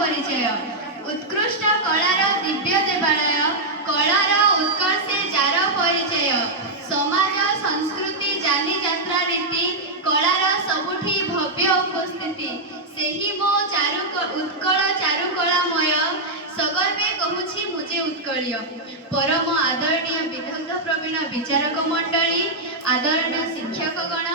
परिचय उत्कृष्ट कलार दिव्य देवालय कलार उत्कर्षे जार परिचय समाज संस्कृति जानी यात्रा रीति कलार सबुठी भव्य उपस्थिति सेही मो उत्कल चारुकलामय सगर्वे कहूछि मुझे उत्कलीय परम आदरणीय विदग्ध प्रवीण विचारक मंडली आदरणीय शिक्षकगण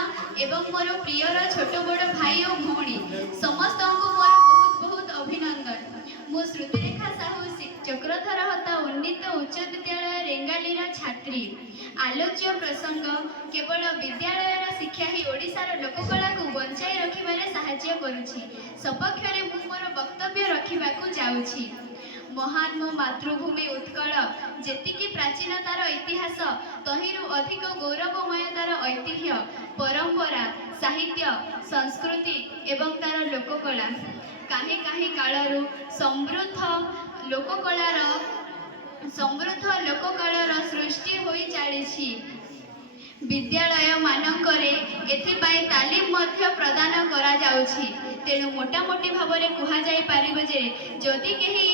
एवं मोर प्रियर छोट बड़ भाई और भौणी समस्त को मोर बहुत बहुत अभिनंदन मो श्रुतिरेखा साहू चक्रधर हता उन्नीत उच्च विद्यालय रेंगालीर छात्री आलोच्य प्रसंग केवल विद्यालयर शिक्षा ही ओडिशार लोककला को बंचाई रखिबारे सहाय्य करुछि सपक्षरे मु मोर वक्तव्य रखिबाकू जाउछि महान मो मातृभूमि उत्कल जेतिकी प्राचीनतार इतिहास तहिरु अधिक गौरवमयतार ऐतिह्य परंपरा साहित्य संस्कृति एवं तार लोककला काहे काहे कालरू समृद्ध लोककलार सृष्टि होई चलीछि विद्यालय मानकरे एथिपाई तालीम मध्य प्रदान करा जाउछि तेणु मोटामोटी भावरे कुहा जाई पारिबो जे जदि केही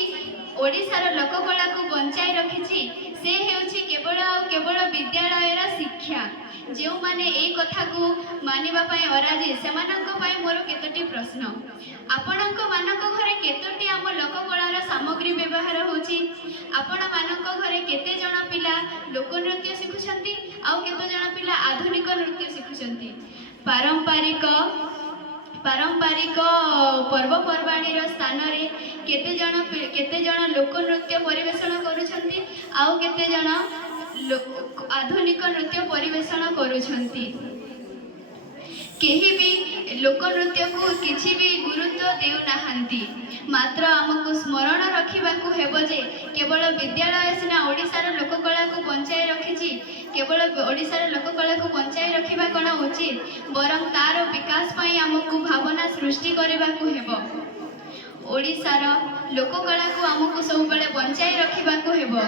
ओडिशार लोककला को बंचाई रखिछि से हेउछि केवल विद्यालयर शिक्षा जो माने ए कथा को मानिबा पई अराजी सेमानंको पई मोर केतोटी प्रश्न आपणक मानक घरे केतोटी आम लोककलार सामग्री व्यवहार होछि आपण मानक घरे केते जण पिला लोक नृत्य शिखुछंती आउ केते जण पिला आधुनिक नृत्य शिखुछंती पारंपरिक पर्वपर्वाणी स्थान रे केते जण लोक नृत्य परिवेषण करुछंती आउ केते जण आधुनिक नृत्य परिवेषण करुछंती केही भी लोक नृत्य को किछि भी गुरुत्व देउ नाहंती मात्र आमको स्मरण रखिबाकू हेबो जे केवल विद्यालय सिना ओडिशार लोककला को बंचाई रखिछि केवल ओडिशार लोककला को बंचाई रखिबा कोन उचित बरं तार विकास पई आमको भावना सृष्टि करिबाकू हेबो ओडिशार लोककला को आमको सब बेले बंचाई रखिबाकू हेबो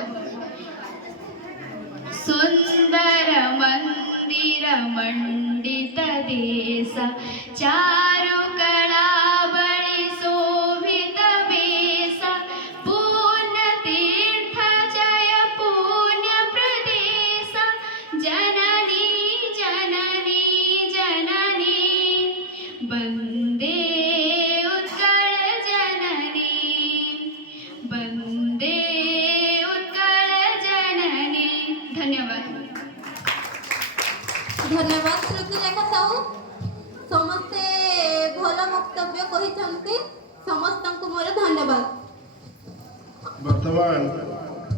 सुंदर मंदिर मंडित देश चारुकला बलि शोभित वेश पूर्ण तीर्थ जय पुण्य प्रदेश जननी जननी जननी वंदे उत्कल जननी वंदे धन्यवाद श्रुतिरेखा साहू समस्ते भल वक्तव्य कही समस्त को मोर धन्यवाद वर्तमान